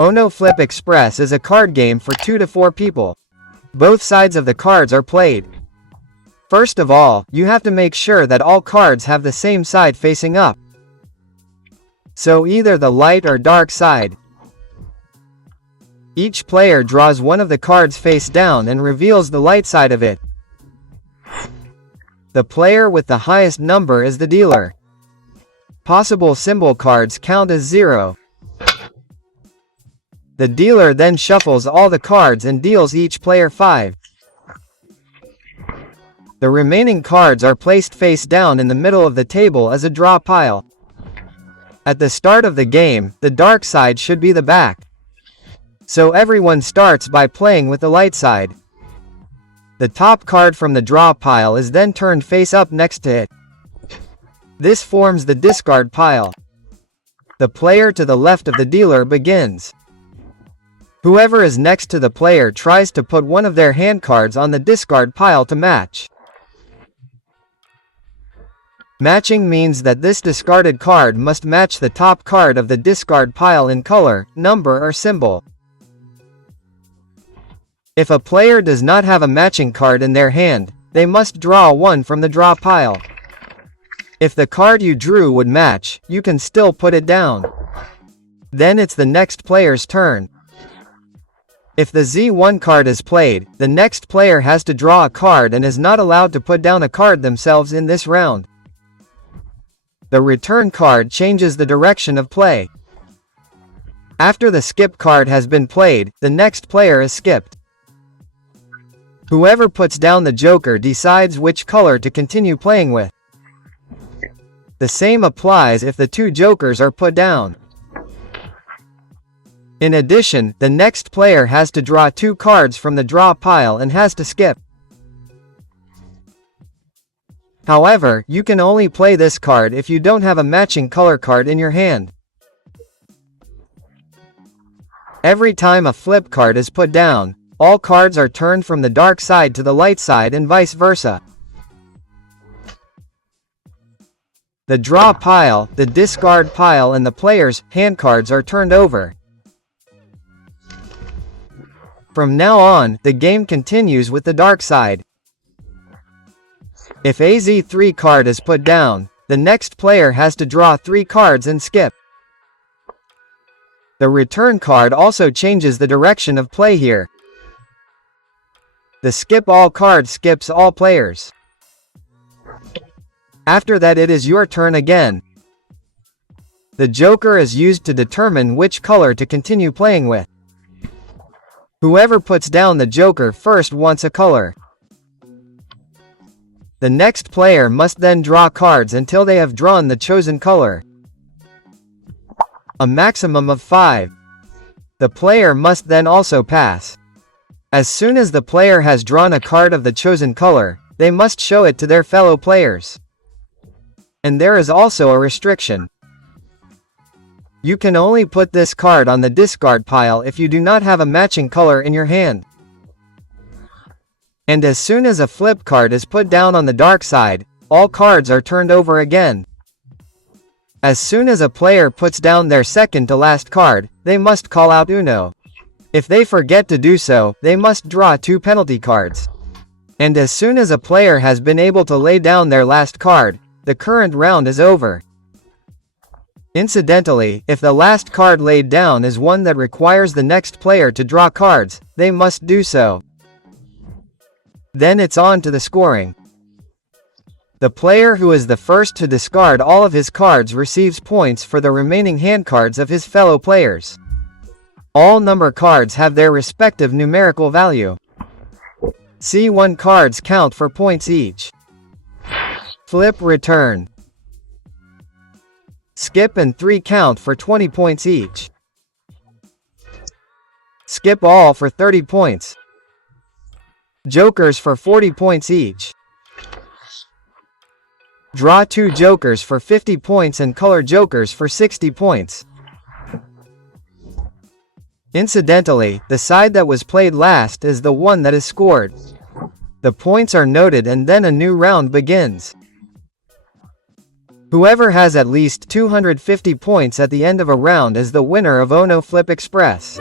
Ono Flip Express is a card game for 2 to 4 people. Both sides of the cards are played. First of all, you have to make sure that all cards have the same side facing up. So either the light or dark side. Each player draws one of the cards face down and reveals the light side of it. The player with the highest number is the dealer. Possible symbol cards count as 0. The dealer then shuffles all the cards and deals each player 5. The remaining cards are placed face down in the middle of the table as a draw pile. At the start of the game, the dark side should be the back. So everyone starts by playing with the light side. The top card from the draw pile is then turned face up next to it. This forms the discard pile. The player to the left of the dealer begins. Whoever is next to the player tries to put one of their hand cards on the discard pile to match. Matching means that this discarded card must match the top card of the discard pile in color, number or symbol. If a player does not have a matching card in their hand, they must draw one from the draw pile. If the card you drew would match, you can still put it down. Then it's the next player's turn. If the Z1 card is played, the next player has to draw a card and is not allowed to put down a card themselves in this round. The return card changes the direction of play. After the skip card has been played, the next player is skipped. Whoever puts down the joker decides which color to continue playing with. The same applies if the 2 jokers are put down. In addition, the next player has to draw 2 cards from the draw pile and has to skip. However, you can only play this card if you don't have a matching color card in your hand. Every time a flip card is put down, all cards are turned from the dark side to the light side and vice versa. The draw pile, the discard pile and the player's hand cards are turned over. From now on, the game continues with the dark side. If a Z3 card is put down, the next player has to draw 3 cards and skip. The return card also changes the direction of play here. The skip all card skips all players. After that it is your turn again. The joker is used to determine which color to continue playing with. Whoever puts down the joker first wants a color. The next player must then draw cards until they have drawn the chosen color. A maximum of 5. The player must then also pass. As soon as the player has drawn a card of the chosen color, they must show it to their fellow players. And there is also a restriction. You can only put this card on the discard pile if you do not have a matching color in your hand. And as soon as a flip card is put down on the dark side, all cards are turned over again. As soon as a player puts down their second to last card, they must call out Uno. If they forget to do so, they must draw 2 penalty cards. And as soon as a player has been able to lay down their last card, the current round is over. Incidentally, if the last card laid down is one that requires the next player to draw cards, they must do so. Then it's on to the scoring. The player who is the first to discard all of his cards receives points for the remaining hand cards of his fellow players. All number cards have their respective numerical value. C1 cards count for points each. Flip return. Skip and 3 count for 20 points each. Skip all for 30 points. Jokers for 40 points each. Draw 2 jokers for 50 points and color jokers for 60 points. Incidentally, the side that was played last is the one that is scored. The points are noted and then a new round begins. Whoever has at least 250 points at the end of a round is the winner of Ono Flip Express.